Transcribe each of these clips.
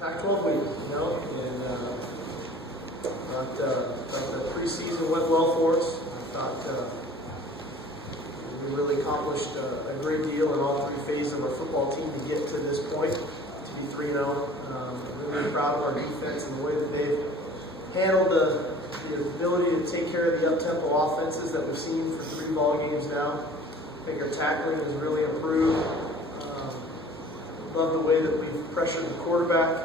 Pac-12 week, and thought the preseason went well for us. I thought we really accomplished a great deal in all three phases of our football team to get to this point, to be 3-0. Really proud of our defense and the way that they've handled the ability to take care of the up-tempo offenses that we've seen for 3 ball games now. I think our tackling has really improved. Love the way that we've pressured the quarterback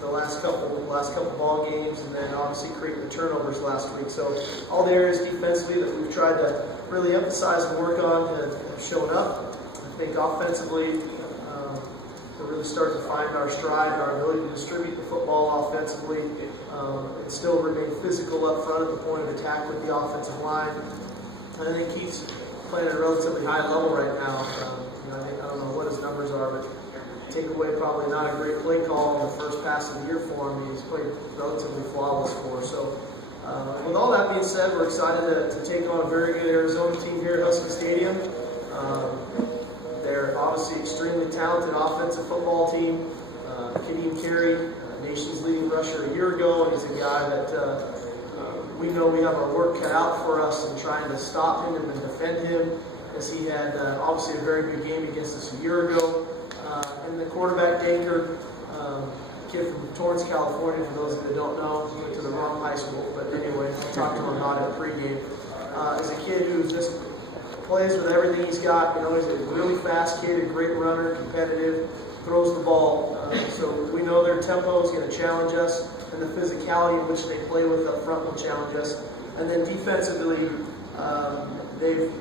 the last couple ball games, and then obviously creating the turnovers last week. So all the areas defensively that we've tried to really emphasize and work on have shown up. I think offensively, we're really starting to find our stride and our ability to distribute the football offensively and still remain physical up front at the point of attack with the offensive line. And I think Keith's playing at a relatively high level right now. I don't know what his numbers are, but take away probably not a great play call on the first pass of the year for him. He's played relatively flawless for us. So with all that being said, we're excited to take on a very good Arizona team here at Husky Stadium. They're obviously extremely talented offensive football team. Kenyon Carey, nation's leading rusher a year ago, and he's a guy that we know we have our work cut out for us in trying to stop him and defend him, as he had obviously a very good game against us a year ago. And the quarterback, Danger, kid from Torrance, California, for those that don't know, he went to the wrong high school, but anyway, I talked to him about it pregame. Is a kid who just plays with everything he's got. He's a really fast kid, a great runner, competitive, throws the ball. So we know their tempo is going to challenge us, and the physicality in which they play with up front will challenge us. And then defensively, they've,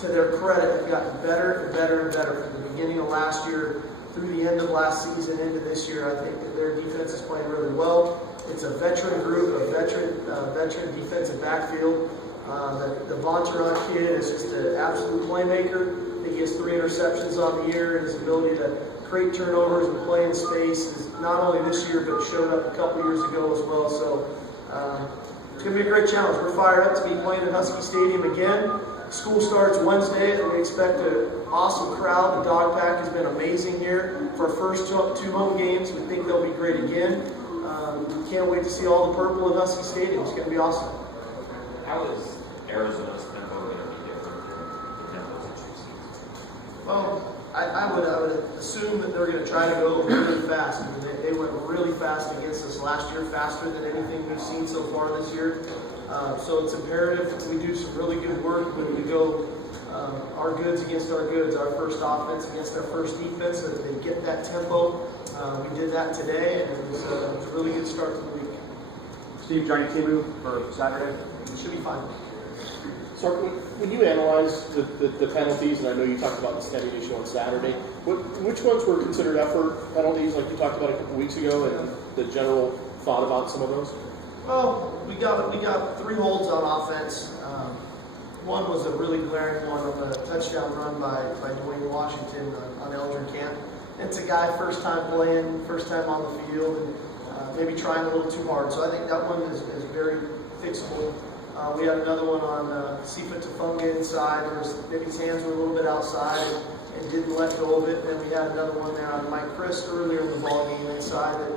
to their credit, have gotten better and better and better from the beginning of last year through the end of last season into this year. I think that their defense is playing really well. It's a veteran group, a veteran defensive backfield. The Bonteron kid is just an absolute playmaker. I think he has 3 interceptions on the year, and his ability to create turnovers and play in space is not only this year, but showed up a couple years ago as well. So it's going to be a great challenge. We're fired up to be playing at Husky Stadium again. School starts Wednesday, and we expect an awesome crowd. The dog pack has been amazing here for our first 2 home games. We think they'll be great again. Can't wait to see all the purple in Husky Stadium. It's going to be awesome. How is Arizona's tempo going to be different from the tempos that you've seen? Well, I would assume that they're going to try to go really fast. I mean, they went really fast against us last year, faster than anything we've seen so far this year. So it's imperative that we do some really good work when we go our goods against our goods, our first offense against our first defense, so that they get that tempo. We did that today, and it was a really good start to the week. Steve, Johnny Timu for Saturday. It should be fine. So when you analyze the penalties, and I know you talked about the steady issue on Saturday, which ones were considered effort penalties, like you talked about a couple weeks ago, and the general thought about some of those? Well, we got 3 holds on offense. One was a really glaring one on the touchdown run by Dwayne Washington on Eldrin Camp. It's a guy first time playing, first time on the field, and maybe trying a little too hard. So I think that one is very fixable. We had another one on Sept inside. Maybe his hands were a little bit outside and didn't let go of it. And then we had another one there on Mike Chris earlier in the ball game inside that,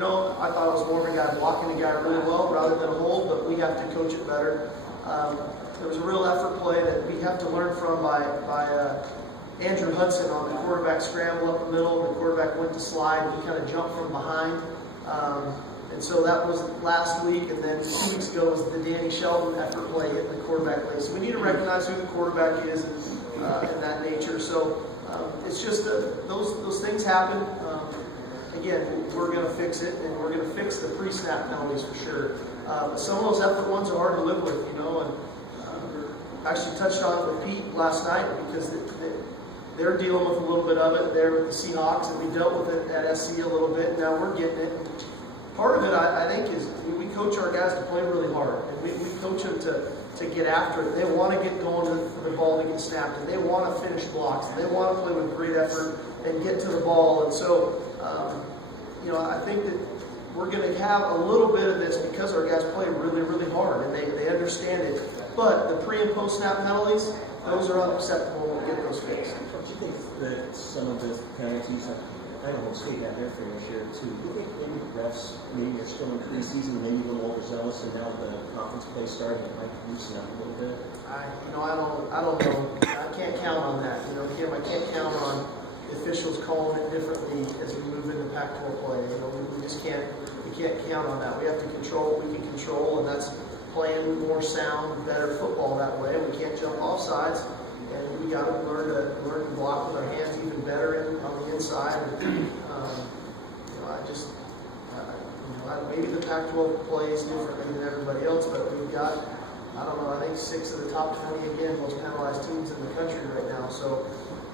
I thought it was more of a guy blocking the guy really well rather than a hold, but we have to coach it better. There was a real effort play that we have to learn from by Andrew Hudson on the quarterback scramble up the middle. The quarterback went to slide, and he kind of jumped from behind. And so that was last week, and then 2 weeks ago was the Danny Shelton effort play hitting the quarterback late. So we need to recognize who the quarterback is and that nature. So it's just those things happen. Again, we're going to fix it, and we're going to fix the pre-snap penalties for sure. But some of those effort ones are hard to live with, and actually touched on it with Pete last night because they're dealing with a little bit of it there with the Seahawks, and we dealt with it at SC a little bit. Now we're getting it. Part of it, I think, is we coach our guys to play really hard, and we coach them to get after it. They want to get going for the ball to get snapped, and they want to finish blocks, and they want to play with great effort and get to the ball. And so, I think that we're going to have a little bit of this because our guys play really, really hard, and they understand it. But the pre- and post-snap penalties, those are unacceptable when we get those fixed. Don't you think that some of the penalties I don't state that there for this year too. Do you think maybe refs maybe are still in preseason, maybe a little overzealous, and now the conference play starting, it might loosen up a little bit? I don't know. I can't count on that. Kim, I can't count on the officials calling it differently as we move into Pac-12 play. We just can't. We can't count on that. We have to control what we can control, and that's playing more sound, better football that way. We can't jump off sides, and we got to learn to block with our hands even better on the inside. Maybe the Pac-12 plays differently than everybody else, but we've got, I don't know, I think 6 of the top 20 again most penalized teams in the country right now. So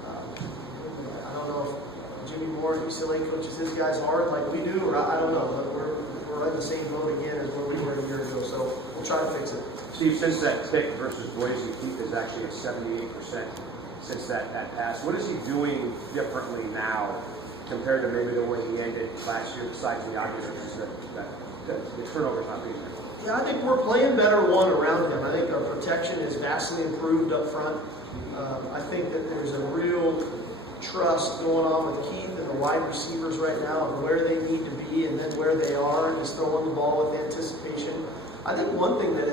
I don't know if Jimmy Moore at UCLA coaches his guys hard like we do, or I don't know, but we're in the same boat again as where we were a year ago. So we'll try to fix it. Steve, since that pick versus Boise, Keith is actually at 78% since that pass. What is he doing differently now compared to maybe the way he ended last year, besides the obvious reasons that the turnover's not being there? Yeah, I think we're playing better one around him. I think our protection is vastly improved up front. I think that there's a real trust going on with Keith and the wide receivers right now of where they need to be and then where they are, and just throwing the ball with anticipation. I think one thing that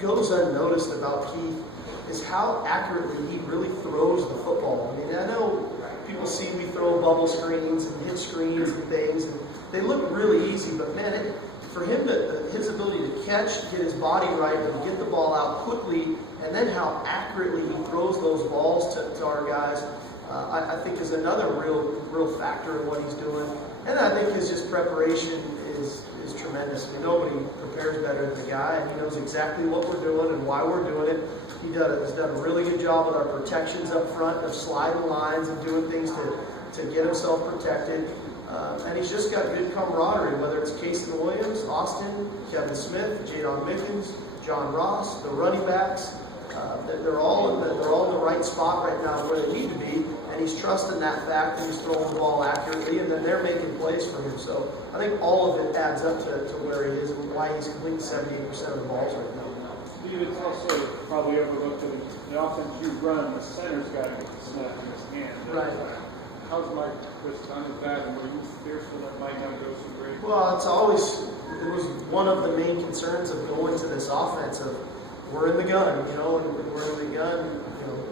goes unnoticed about Keith is how accurately he really throws the football. I mean, I know people see we throw bubble screens and hit screens and things, and they look really easy, but man, for him his ability to catch, get his body right, and get the ball out quickly, and then how accurately he throws those balls to our guys, I think is another real factor in what he's doing. And I think his just preparation is tremendous. I mean, nobody prepares better than the guy, and he knows exactly what we're doing and why we're doing it. Has done a really good job with our protections up front, of sliding lines and doing things to get himself protected. And he's just got good camaraderie, whether it's Casey Williams, Austin, Kevin Smith, Jadon Mickens, John Ross, the running backs. They're all in the right spot right now where they need to be, and he's trusting that fact, and he's throwing the ball accurately, and then they're making plays for him. So I think all of it adds up to where he is and why he's completing 78% of the balls right now. Steve, it's also probably overlooked that the offense you run, the center's got to get the snap in his hand. Right. How's Mike responded to that, and were you fearful that Mike not go so great? Well, it was one of the main concerns of going to this offense of we're in the gun, and we're in the gun,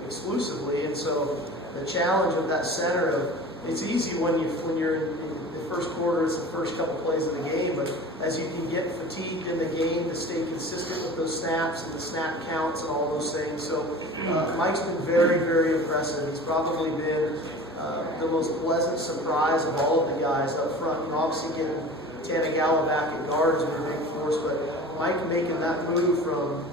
exclusively. And so the challenge with that center of it's easy when you're in the first quarter, it's the first couple plays of the game, but as you can get fatigued in the game to stay consistent with those snaps and the snap counts and all those things. So Mike's been very, very impressive. He's probably been the most pleasant surprise of all of the guys up front. Obviously getting Tanagawa back at guard has been a big force, but Mike making that move from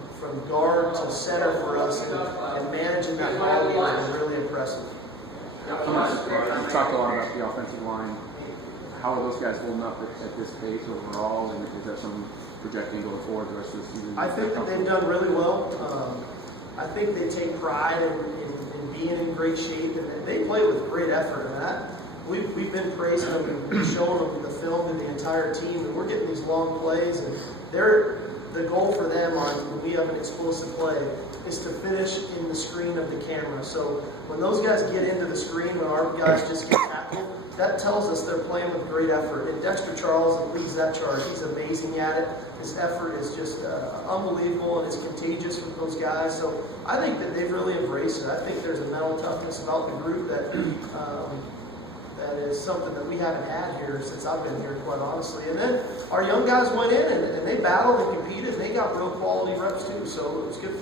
guard to center for us and managing that ball has been really impressive. You talked a lot about the offensive line. How are those guys holding up at this pace overall, and is there some projecting going forward the rest of the season? I think that they've done really well. I think they take pride in being in great shape, and they play with great effort. And we've been praising them and showing them the film to the entire team, and we're getting these long plays, and the goal for them when we have an explosive play is to finish in the screen of the camera. So when those guys get into the screen, when our guys just get tackled, that tells us they're playing with great effort. And Dexter Charles leads that charge. He's amazing at it. His effort is just unbelievable, and it's contagious with those guys. So I think that they've really embraced it. I think there's a mental toughness about the group that is something that we haven't had here since I've been here, quite honestly. And then our young guys went in and they battled and competed, and they got real quality reps too. So it was good.